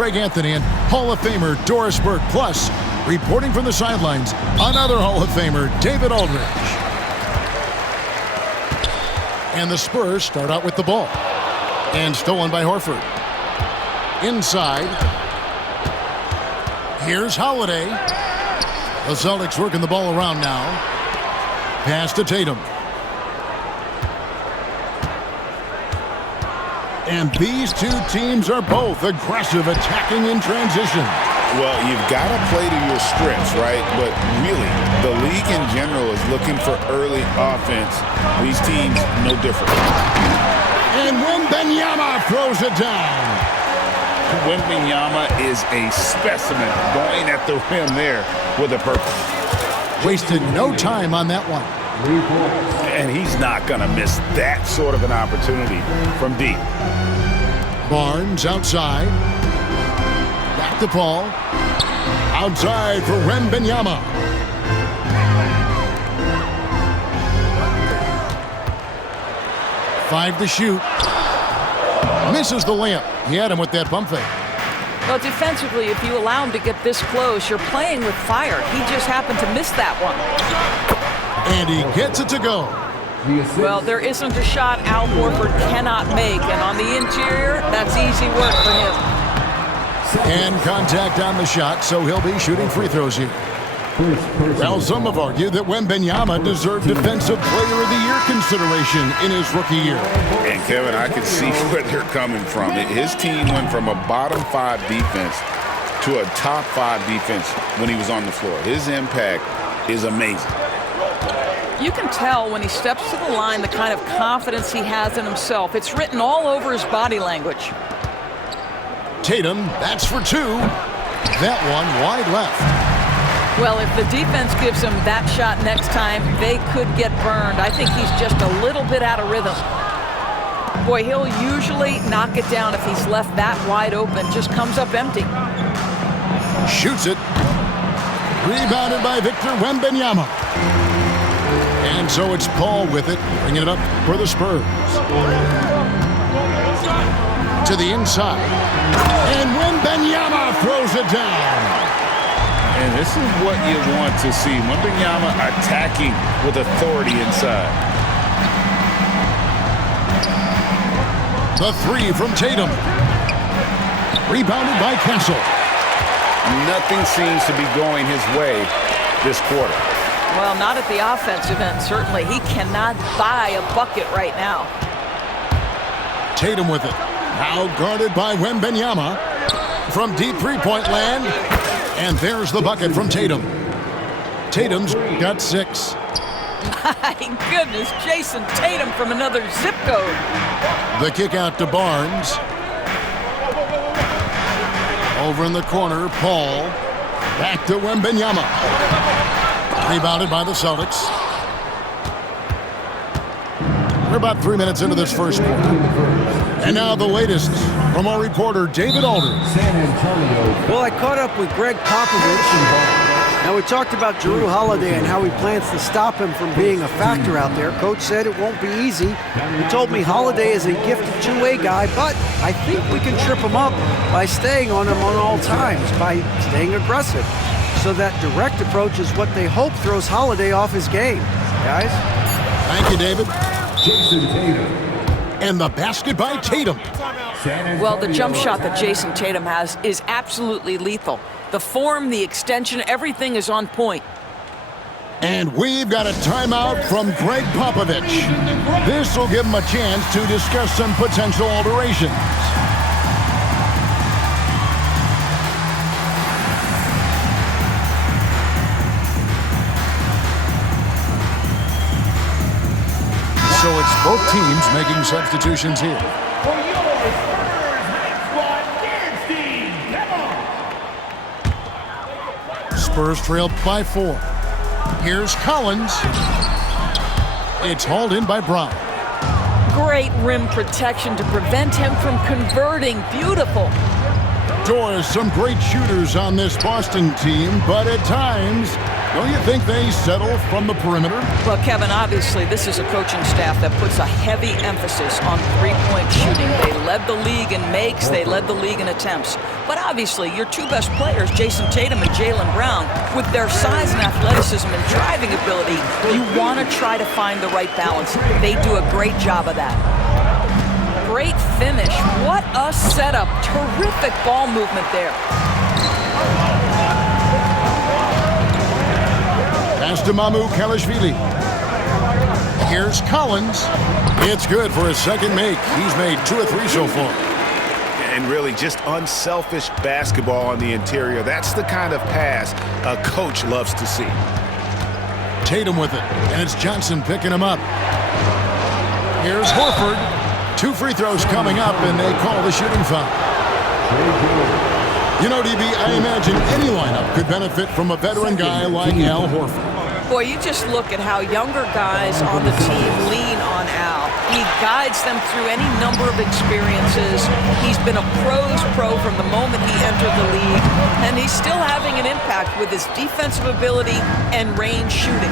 Greg Anthony and Hall of Famer Doris Burke. Plus, reporting from the sidelines, another Hall of Famer, David Aldridge. And the Spurs start out with the ball. And stolen by Horford. Inside. Here's Holiday. The Celtics working the ball around now. Pass to Tatum. And these two teams are both aggressive, attacking in transition. Well, you've got to play to your strengths, right? But really, the league in general is looking for early offense. These teams, no different. And Wembanyama throws it down. Wembanyama is a specimen going at the rim there with a purpose. Wasted no time on that one. And he's not going to miss that sort of an opportunity from deep. Barnes outside. Back to Paul. Outside for Wembanyama. Five to shoot. Misses the layup. He had him with that bump fake. Well, defensively, if you allow him to get this close, you're playing with fire. He just happened to miss that one. And he gets it to go. Well, there isn't a shot Al Horford cannot make, and on the interior, that's easy work for him. And contact on the shot, so he'll be shooting free throws here. Well, some have argued that Wembanyama deserved Defensive Player of the Year consideration in his rookie year. And, Kevin, I can see where they're coming from. His team went from a bottom five defense to a top five defense when he was on the floor. His impact is amazing. You can tell when he steps to the line the kind of confidence he has in himself. It's written all over his body language. Tatum, that's for two. That one wide left. Well, if the defense gives him that shot next time, they could get burned. I think he's just a little bit out of rhythm. Boy, he'll usually knock it down if he's left that wide open. Just comes up empty. Shoots it. Rebounded by Victor Wembanyama. And so it's Paul with it, bringing it up for the Spurs. To the inside. And Wembanyama throws it down. And this is what you want to see. Wembanyama attacking with authority inside. The three from Tatum. Rebounded by Castle. Nothing seems to be going his way this quarter. Well, not at the offensive end, certainly. He cannot buy a bucket right now. Tatum with it. Now guarded by Wembanyama. From deep three-point land. And there's the bucket from Tatum. Tatum's got 6. My goodness, Jason Tatum from another zip code. The kick out to Barnes. Over in the corner, Paul. Back to Wembanyama. Rebounded by the Celtics. We're about 3 minutes into this first quarter. And now the latest from our reporter, David Aldridge. Well, I caught up with Greg Popovich. Now, we talked about Jrue Holiday and how he plans to stop him from being a factor out there. Coach said it won't be easy. He told me Holiday is a gifted two-way guy, but I think we can trip him up by staying on him on all times, by staying aggressive. So that direct approach is what they hope throws Holiday off his game. Guys? Thank you, David. Jason Tatum. And the basket by Tatum. Well, the jump shot that Jason Tatum has is absolutely lethal. The form, the extension, everything is on point. And we've got a timeout from Greg Popovich. This will give him a chance to discuss some potential alterations. So it's both teams making substitutions here. For your Spurs, next one, Nancy, come on. Spurs trail by 4. Here's Collins. It's hauled in by Brown. Great rim protection to prevent him from converting. Beautiful. Doris, some great shooters on this Boston team, but at times Don't you think they settle from the perimeter? Well, Kevin, obviously this is a coaching staff that puts a heavy emphasis on three-point shooting. They led the league in makes, they led the league in attempts. But obviously your two best players, Jason Tatum and Jaylen Brown, with their size and athleticism and driving ability, you want to try to find the right balance. They do a great job of that. Great finish. What a setup. Terrific ball movement there. Pass to Mamu Kalashvili. Here's Collins. It's good for his second make. He's made 2 or 3 so far. And really just unselfish basketball on the interior. That's the kind of pass a coach loves to see. Tatum with it, and it's Johnson picking him up. Here's Horford. 2 free throws coming up, and they call the shooting foul. You know, DB, I imagine any lineup could benefit from a veteran guy like Al Horford. Boy, you just look at how younger guys on the team lean on Al. He guides them through any number of experiences. He's been a pro's pro from the moment he entered the league, and he's still having an impact with his defensive ability and range shooting.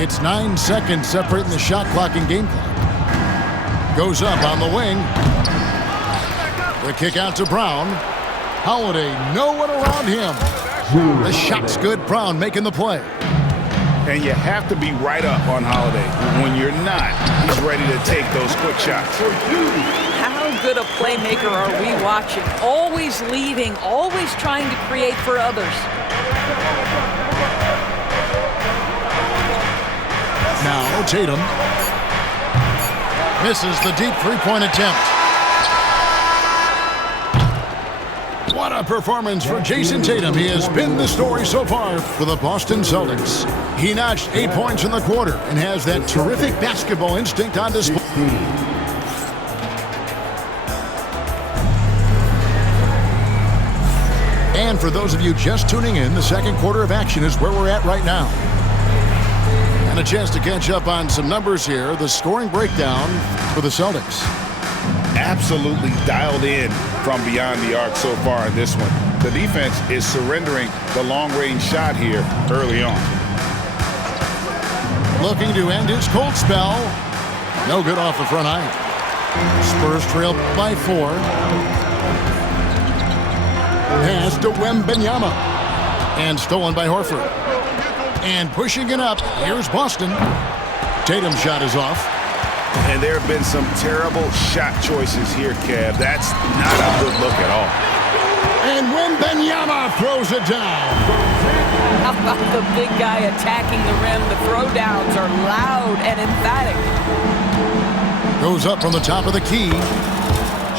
It's 9 seconds separating the shot clock and game clock. Goes up on the wing. The kick out to Brown. Holiday, no one around him. The shot's good. Brown making the play. And you have to be right up on Holiday. When you're not, he's ready to take those quick shots. How good a playmaker are we watching? Always leading, always trying to create for others. Now Tatum misses the deep three-point attempt. What a performance for Jason Tatum. He has been the story so far for the Boston Celtics. He notched 8 points in the quarter and has that terrific basketball instinct on display. And for those of you just tuning in, the second quarter of action is where we're at right now. And a chance to catch up on some numbers here. The scoring breakdown for the Celtics. Absolutely dialed in from beyond the arc so far in this one. The defense is surrendering the long-range shot here early on. Looking to end his cold spell. No good off the front eye. Spurs trail by 4. Pass to Wembanyama. And stolen by Horford. And pushing it up, here's Boston. Tatum's shot is off. And there have been some terrible shot choices here, Kev. That's not a good look at all. And Wembanyama throws it down. How about the big guy attacking the rim? The throwdowns are loud and emphatic. Goes up from the top of the key.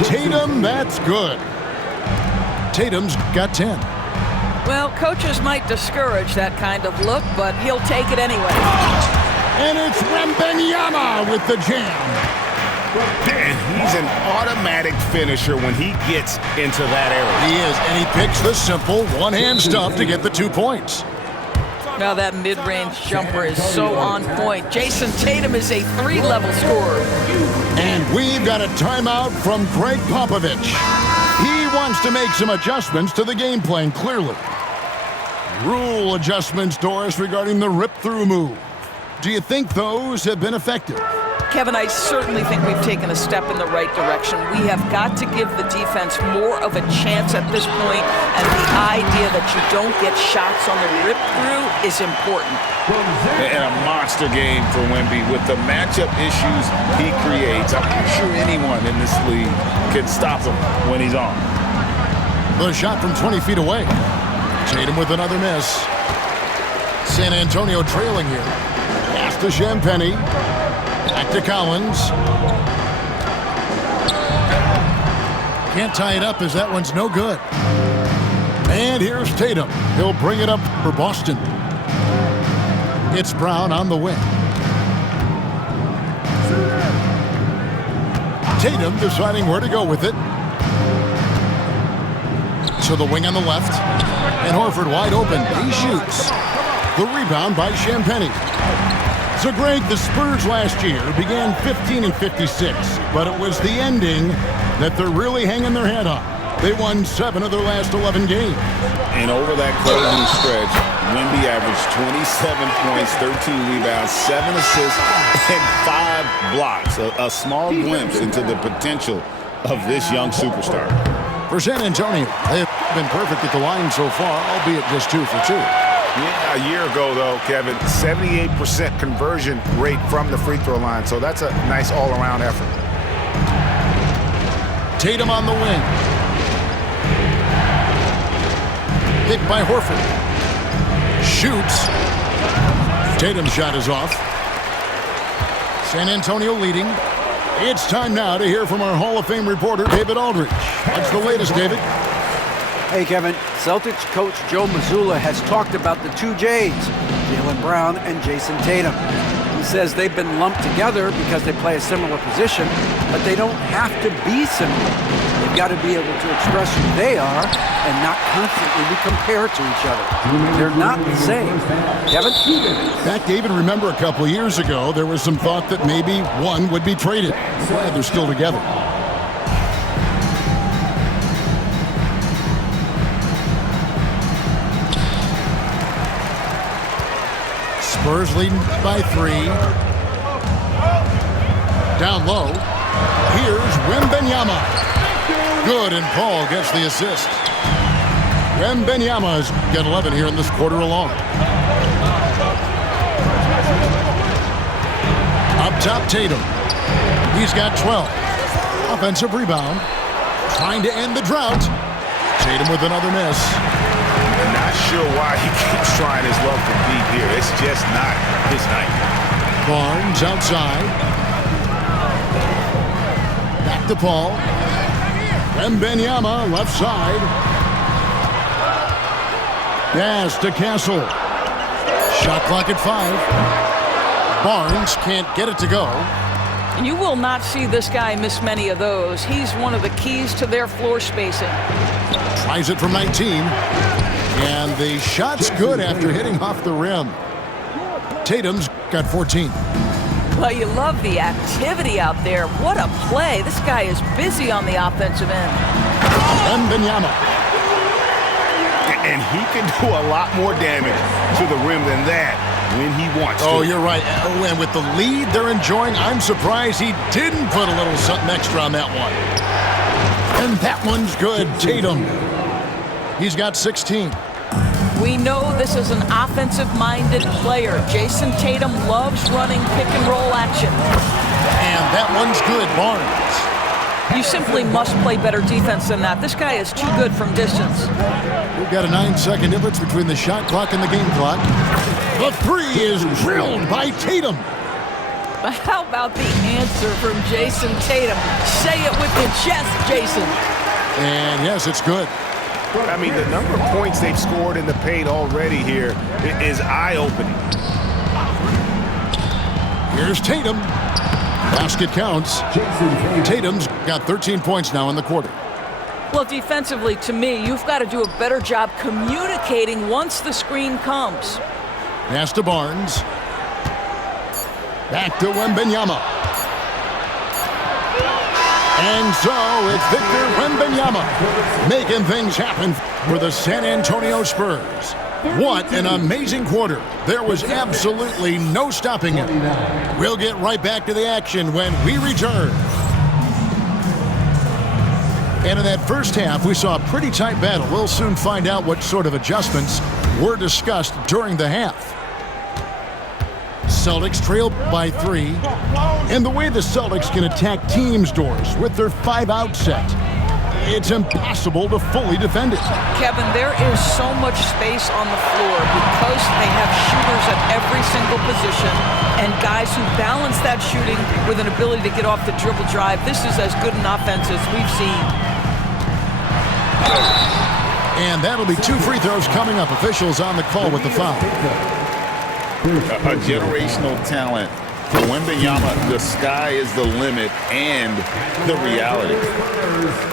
Tatum, that's good. Tatum's got 10. Well, coaches might discourage that kind of look, but he'll take it anyway. And it's Wembanyama with the jam. And he's an automatic finisher when he gets into that area. He is, and he picks the simple one-hand stuff to get the 2 points. Now that mid-range jumper is so on point. Jason Tatum is a 3-level scorer. And we've got a timeout from Greg Popovich. He wants to make some adjustments to the game plan, clearly. Rule adjustments, Doris, regarding the rip-through move. Do you think those have been effective? Kevin, I certainly think we've taken a step in the right direction. We have got to give the defense more of a chance at this point, and the idea that you don't get shots on the rip-through is important. And a monster game for Wemby with the matchup issues he creates. I'm not sure anyone in this league can stop him when he's on. The shot from 20 feet away. Tatum with another miss. San Antonio trailing here. Pass to Champagnie. Back to Collins. Can't tie it up as that one's no good. And here's Tatum. He'll bring it up for Boston. It's Brown on the wing. Tatum deciding where to go with it. To the wing on the left. And Horford wide open. He shoots. The rebound by Champagnie. So, Greg, the Spurs last year began 15-56, but it was the ending that they're really hanging their head on. They won 7 of their last 11 games. And over that closing stretch, Wemby averaged 27 points, 13 rebounds, 7 assists, and 5 blocks. A small glimpse into the potential of this young superstar. For San Antonio, they've been perfect at the line so far, albeit just 2 for 2. Yeah, a year ago, though, Kevin, 78% conversion rate from the free throw line. So that's a nice all-around effort. Tatum on the wing. Picked by Horford. Shoots. Tatum's shot is off. San Antonio leading. It's time now to hear from our Hall of Fame reporter, David Aldridge. What's the latest, David? Hey, Kevin. Celtics coach Joe Mazzulla has talked about the 2 J's, Jaylen Brown and Jason Tatum. He says they've been lumped together because they play a similar position, but they don't have to be similar. They've got to be able to express who they are and not constantly be compared to each other. They're not the same. Kevin? Back, David, remember a couple years ago, there was some thought that maybe one would be traded. Glad they're still together. Spurs leading by 3. Down low. Here's Wembanyama. Good, and Paul gets the assist. Wembanyama's got 11 here in this quarter alone. Up top, Tatum. He's got 12. Offensive rebound. Trying to end the drought. Tatum with another miss. I'm not sure why he keeps trying his luck from deep here. It's just not his night. Barnes outside. Back to Paul. Wembanyama left side. Pass to Castle. Shot clock at 5. Barnes can't get it to go. And you will not see this guy miss many of those. He's one of the keys to their floor spacing. Tries it from 19. And the shot's good after hitting off the rim. Tatum's got 14. Well, you love the activity out there. What a play. This guy is busy on the offensive end. Wembanyama. And he can do a lot more damage to the rim than that when he wants to. Oh, you're right. Oh, and with the lead they're enjoying, I'm surprised he didn't put a little something extra on that one. And that one's good. Tatum. He's got 16. We know this is an offensive-minded player. Jason Tatum loves running pick-and-roll action. And that one's good, Barnes. You simply must play better defense than that. This guy is too good from distance. We've got a 9-second difference between the shot clock and the game clock. The 3 is drilled by Tatum. But how about the answer from Jason Tatum? Say it with your chest, Jason. And yes, it's good. I mean, the number of points they've scored in the paint already here is eye-opening. Here's Tatum. Basket counts. Tatum's got 13 points now in the quarter. Well, defensively, to me, you've got to do a better job communicating once the screen comes. Pass to Barnes. Back to Wembanyama. And so it's Victor Wembanyama making things happen for the San Antonio Spurs. What an amazing quarter. There was absolutely no stopping him. We'll get right back to the action when we return. And in that first half, we saw a pretty tight battle. We'll soon find out what sort of adjustments were discussed during the half. Celtics trail by 3. And the way the Celtics can attack teams' doors with their 5-out set, it's impossible to fully defend it. Kevin, there is so much space on the floor because they have shooters at every single position and guys who balance that shooting with an ability to get off the dribble drive. This is as good an offense as we've seen. And that'll be 2 free throws coming up. Officials on the call with the foul. A generational talent. For Wembanyama, the sky is the limit and the reality.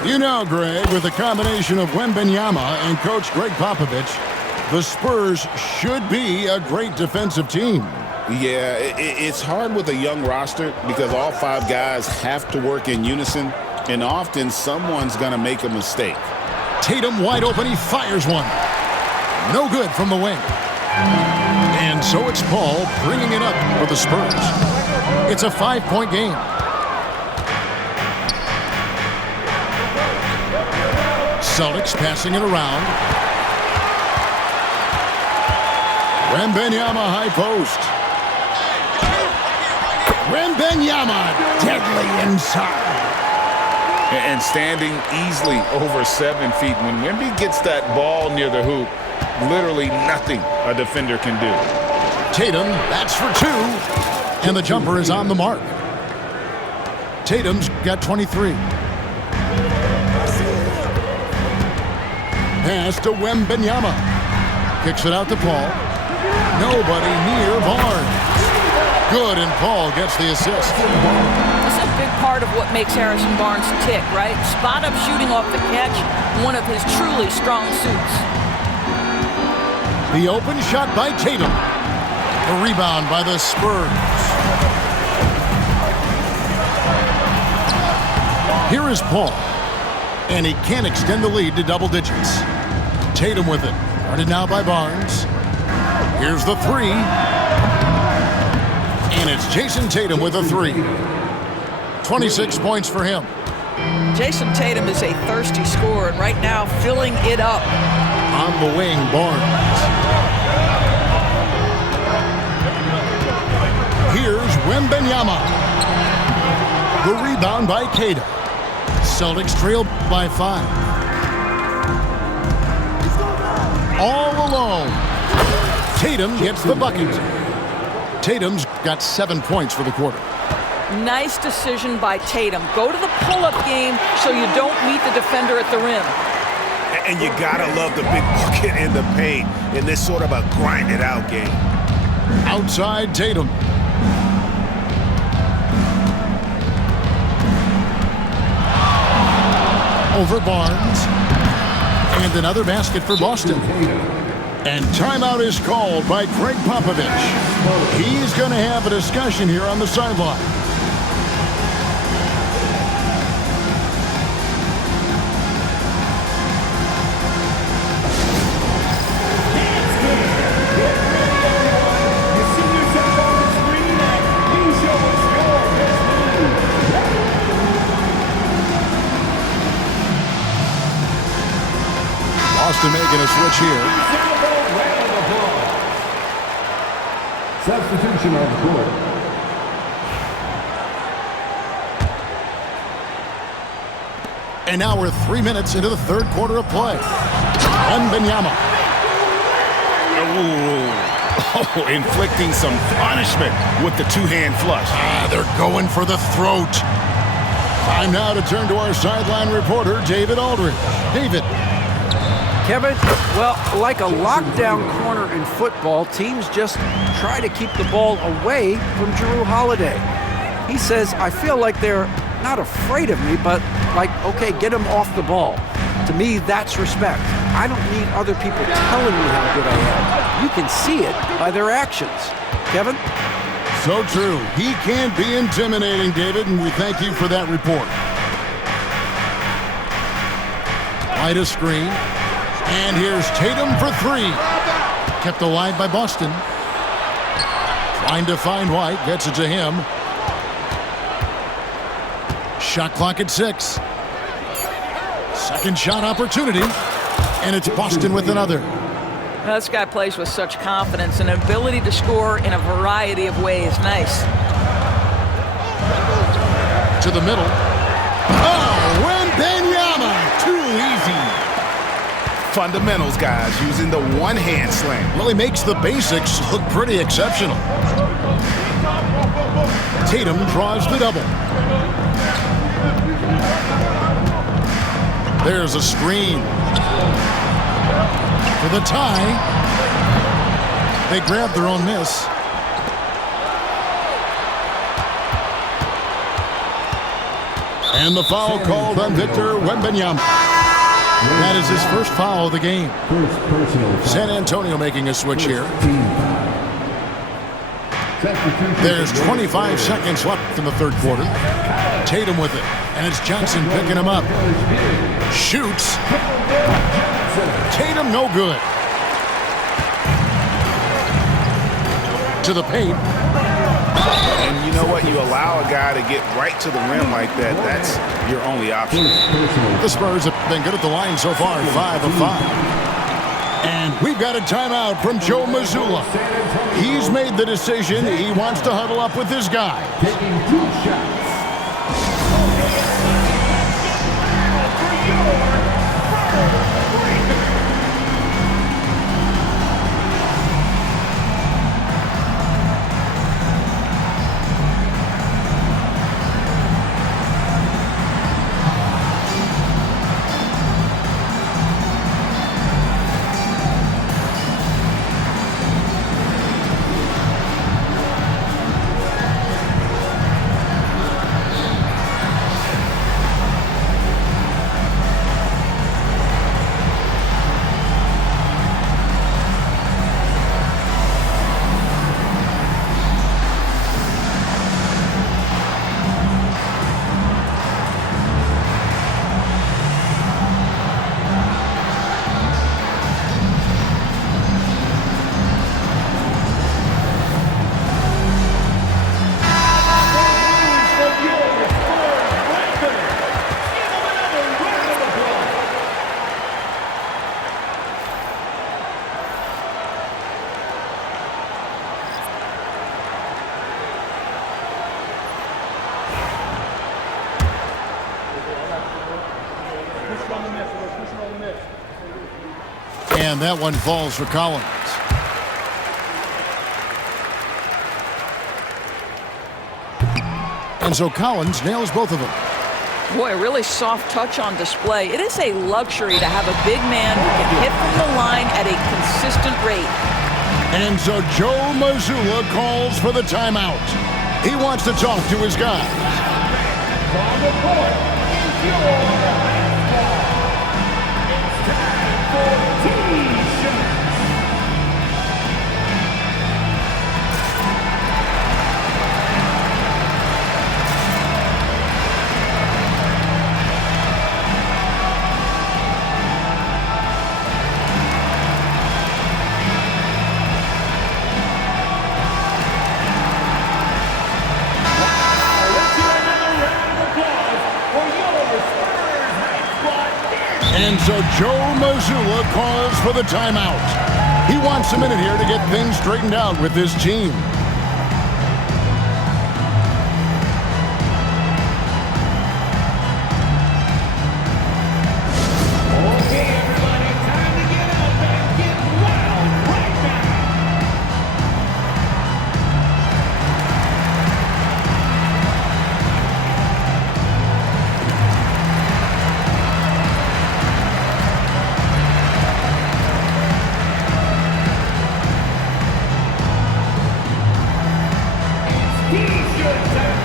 You know, Greg, with a combination of Wembanyama and Coach Greg Popovich, the Spurs should be a great defensive team. Yeah, it's hard with a young roster because all 5 guys have to work in unison, and often someone's going to make a mistake. Tatum wide open, he fires one. No good from the wing. And so it's Paul bringing it up for the Spurs. It's a 5-point game. Celtics passing it around. Wembanyama high post. Wembanyama deadly inside. And standing easily over 7 feet. When Wemby gets that ball near the hoop, literally nothing a defender can do. Tatum, that's for 2. And the jumper is on the mark. Tatum's got 23. Pass to Wembanyama. Kicks it out to Paul. Nobody near Barnes. Good, and Paul gets the assist. That's a big part of what makes Harrison Barnes tick, right? Spot-up shooting off the catch, one of his truly strong suits. The open shot by Tatum. The rebound by the Spurs. Here is Paul. And he can't extend the lead to double digits. Tatum with it. Guarded now by Barnes. Here's the 3. And it's Jason Tatum with a 3. 26 points for him. Jason Tatum is a thirsty scorer, and right now filling it up. On the wing, Barnes. Here's Wembanyama. The rebound by Keita. Celtics trail by 5. All alone. Tatum gets the bucket. Tatum's got 7 points for the quarter. Nice decision by Tatum. Go to the pull-up game so you don't meet the defender at the rim. And you gotta love the big bucket in the paint in this sort of a grind-it-out game. Outside Tatum. Over Barnes. And another basket for Boston. And timeout is called by Greg Popovich. He's going to have a discussion here on the sideline. Boston making a switch here. Substitution on the court. And now we're 3 minutes into the third quarter of play. Wembanyama. Oh, inflicting some punishment with the two-hand flush. They're going for the throat. Time now to turn to our sideline reporter, David Aldridge. David. Kevin, well, like a lockdown corner in football, teams just try to keep the ball away from Jrue Holiday. He says, I feel like they're not afraid of me, but like, okay, get him off the ball. To me, that's respect. I don't need other people telling me how good I am. You can see it by their actions. Kevin? So true. He can be intimidating, David, and we thank you for that report. Wide a screen. And here's Tatum for 3. Kept alive by Boston. Trying to find White. Gets it to him. Shot clock at 6. Second shot opportunity. And it's Boston with another. Now, this guy plays with such confidence and ability to score in a variety of ways. Nice. To the middle. Oh, Wembanyama. Too easy. Fundamentals, guys, using the one-hand slam. Well, he makes the basics look pretty exceptional. Tatum draws the double. There's a screen. For the tie. They grab their own miss. And the foul called on Victor Wembanyama. That is his first foul of the game. San Antonio making a switch here. There's 25 seconds left in the third quarter. Tatum with it, and it's Johnson picking him up. Shoots. Tatum no good. to the paint. And you know what? You allow a guy to get right to the rim like that. That's your only option. The Spurs have been good at the line so far, 5 of 5. And we've got a timeout from Joe Mazzulla. He's made the decision. He wants to huddle up with his guys. Taking 2 shots. And that one falls for Collins. And so Collins nails both of them. Boy, a really soft touch on display. It is a luxury to have a big man who can hit from the line at a consistent rate. And so Joe Mazzulla calls for the timeout. He wants to talk to his guys. From the court is your basketball. It's time for tee shots. And so Joe Mazzulla calls for the timeout. He wants a minute here to get things straightened out with his team. Okay, everybody, time to get up and get loud right now. T-shirt time.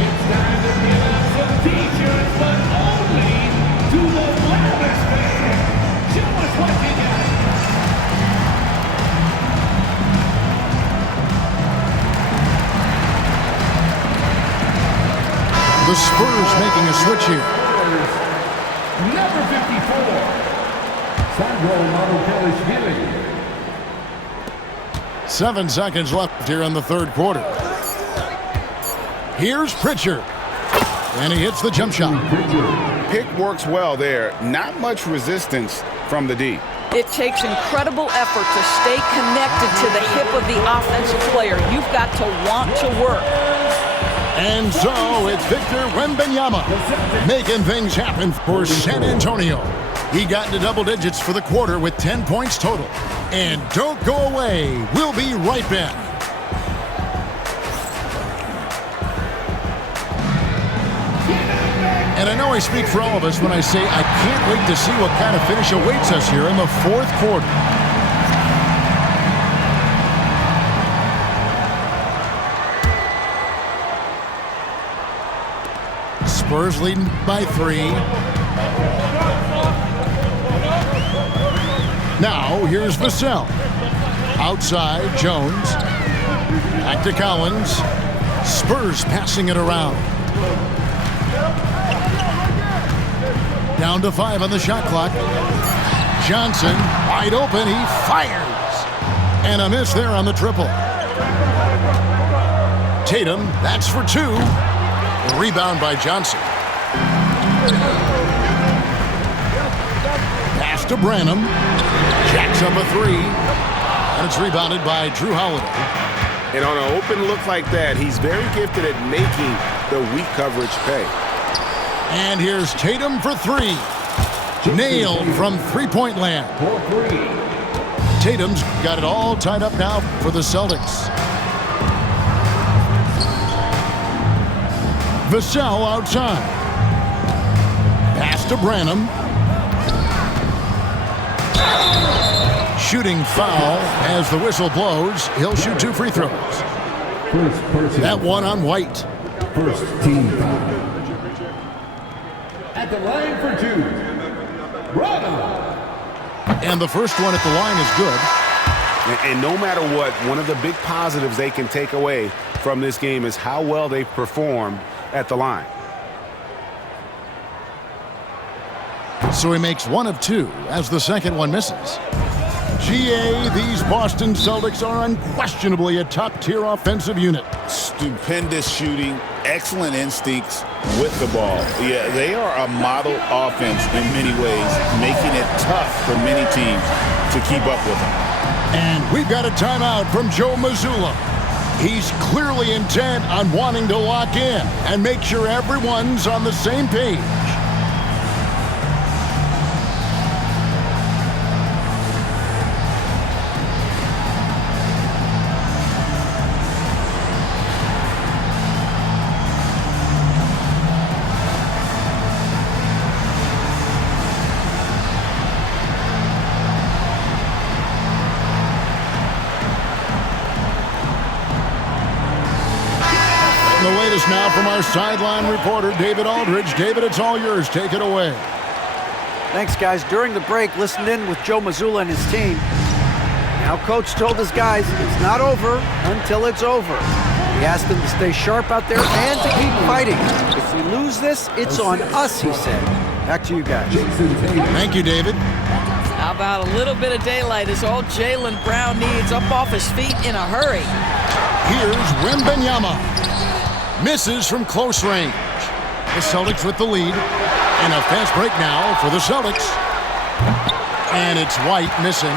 It's time to give out some T-shirts, but only to the loudest fan. Show us what you got. The Spurs making a switch here. Number 54, Sandro Mamukelashvili. 7 seconds left here in the third quarter. Here's Pritchard. And he hits the jump shot. Pick works well there. Not much resistance from the D. It takes incredible effort to stay connected to the hip of the offensive player. You've got to want to work. And so it's Victor Wembanyama making things happen for San Antonio. He got into double digits for the quarter with 10 points total. And don't go away. We'll be right back. And I know I speak for all of us when I say I can't wait to see what kind of finish awaits us here in the fourth quarter. Spurs leading by 3. Now, here's Vassell. Outside, Jones. Back to Collins. Spurs passing it around. Down to 5 on the shot clock. Johnson, wide open, he fires. And a miss there on the triple. Tatum, that's for 2. Rebound by Johnson. Pass to Branham. Jacks up a 3. And it's rebounded by Drew Holiday. And on an open look like that, he's very gifted at making the weak coverage pay. And here's Tatum for 3. Nailed from three-point land. Tatum's got it all tied up now for the Celtics. Vassell outside. Pass to Branham. Shooting foul as the whistle blows. He'll shoot 2 free throws. That one on White. First team foul. At the line for 2, Branham. And the first one at the line is good. And no matter what, one of the big positives they can take away from this game is how well they perform at the line. So he makes 1 of 2 as the second one misses. GA, these Boston Celtics are unquestionably a top-tier offensive unit. Stupendous shooting, excellent instincts with the ball. Yeah, they are a model offense in many ways, making it tough for many teams to keep up with them. And we've got a timeout from Joe Mazzulla. He's clearly intent on wanting to lock in and make sure everyone's on the same page. The latest now from our sideline reporter, David Aldridge. David, it's all yours. Take it away. Thanks, guys. During the break, listened in with Joe Mazzulla and his team. Now, Coach told his guys it's not over until it's over. He asked them to stay sharp out there and to keep fighting. If we lose this, it's on us, he said. Back to you guys. Thank you, David. How about a little bit of daylight is all Jaylen Brown needs, up off his feet in a hurry. Here's Wembanyama. Misses from close range. The Celtics with the lead. And a fast break now for the Celtics. And it's White missing.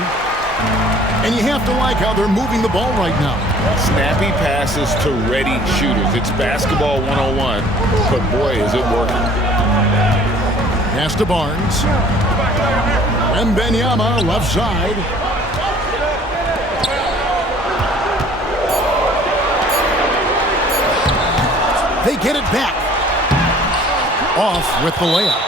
And you have to like how they're moving the ball right now. Snappy passes to ready shooters. It's basketball 101, but boy, is it working. Pass to Barnes. Wembanyama left side. They get it back. Off with the layup.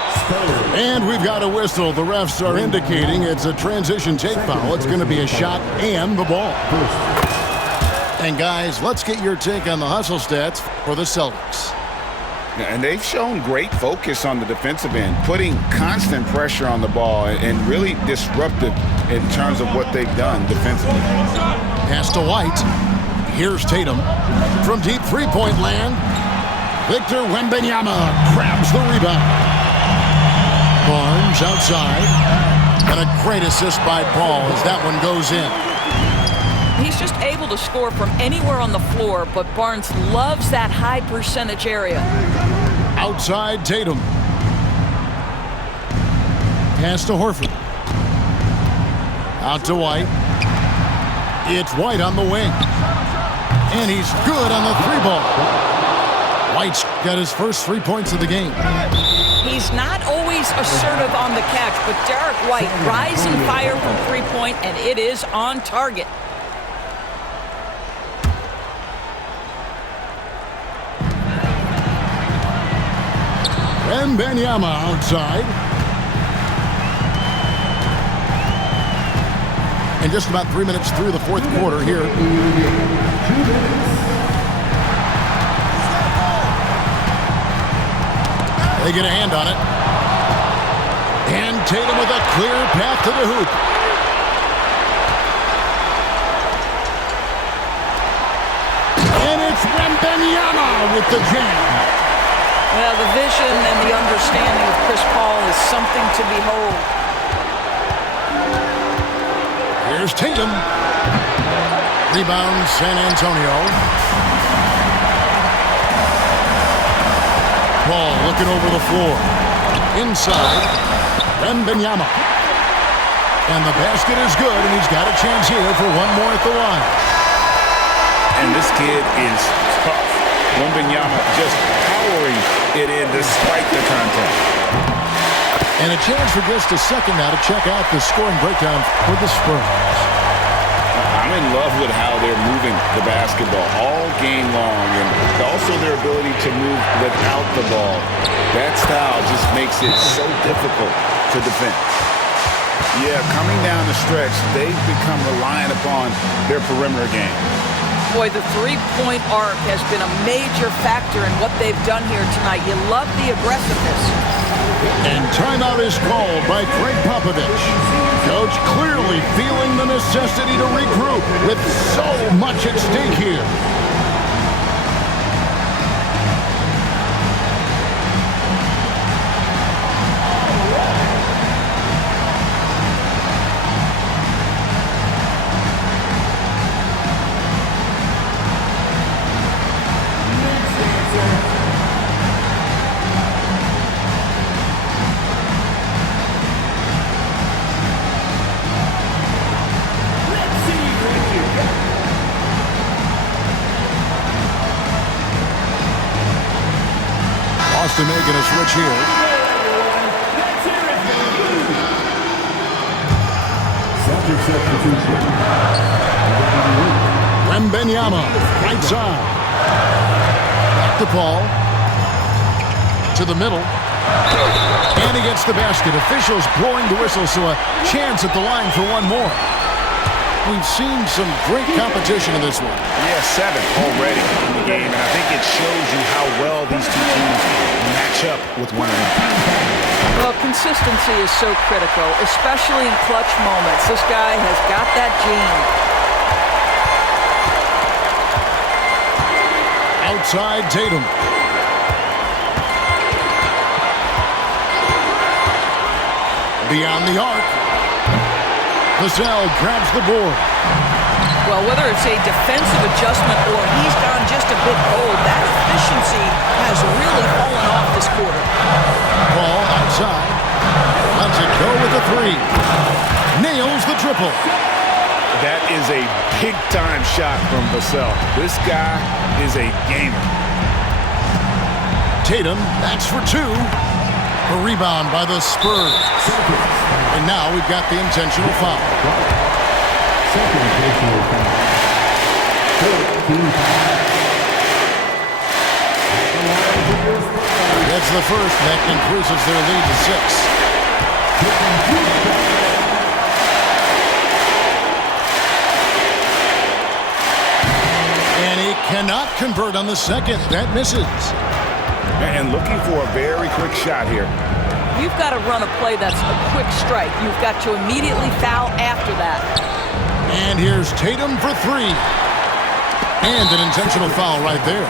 And we've got a whistle. The refs are indicating it's a transition take foul. It's going to be a shot and the ball. And guys, let's get your take on the hustle stats for the Celtics. And they've shown great focus on the defensive end, putting constant pressure on the ball and really disruptive in terms of what they've done defensively. Pass to White. Here's Tatum. From deep three-point land, Victor Wembanyama grabs the rebound. Barnes outside. And a great assist by Paul as that one goes in. He's just able to score from anywhere on the floor, but Barnes loves that high percentage area. Outside Tatum. Pass to Horford. Out to White. It's White on the wing. And he's good on the three ball. White's got his first 3 points of the game. He's not always assertive on the catch, but Derek White rise and fire from three-point, and it is on target. Wembanyama outside. And just about 3 minutes through the fourth quarter here. They get a hand on it. And Tatum with a clear path to the hoop. Wembanyama with the jam. Well, the vision and the understanding of Chris Paul is something to behold. Here's Tatum. Rebound, San Antonio. Paul looking over the floor. Inside, Wembanyama. And the basket is good, and he's got a chance here for one more at the line. And this kid is tough. Wembanyama just powering it in despite the contact. And a chance for just a second now to check out the scoring breakdown for the Spurs. I'm in love with how they're moving the basketball all game long, and also their ability to move without the ball. That style just makes it so difficult to defend. Yeah, coming down the stretch, they've become reliant upon their perimeter game. Boy, the three-point arc has been a major factor in what they've done here tonight. You love the aggressiveness. And timeout is called by Greg Popovich. Coach clearly feeling the necessity to regroup with so much at stake here. Boston making a switch here. Wembanyama, right side. Back to Paul. To the middle. And he gets the basket. Officials blowing the whistle, so a chance at the line for one more. We've seen some great competition in this one. Yeah, 7 already in the game, and I think it shows you how well these two teams match up with one another. Well, consistency is so critical, especially in clutch moments. This guy has got that gene. Outside Tatum. Beyond the arc. Vassell grabs the board. Well, whether it's a defensive adjustment or he's gone just a bit cold, that efficiency has really fallen off this quarter. Paul outside. Lets it go with a three. Nails the triple. That is a big-time shot from Vassell. This guy is a gamer. Tatum, that's for two. A rebound by the Spurs. And now we've got the intentional foul. Second intentional foul. 13 foul. That's the first. That increases their lead to 6. And he cannot convert on the second. That misses. And looking for a very quick shot here. You've got to run a play that's a quick strike. You've got to immediately foul after that. And here's Tatum for three. And an intentional foul right there.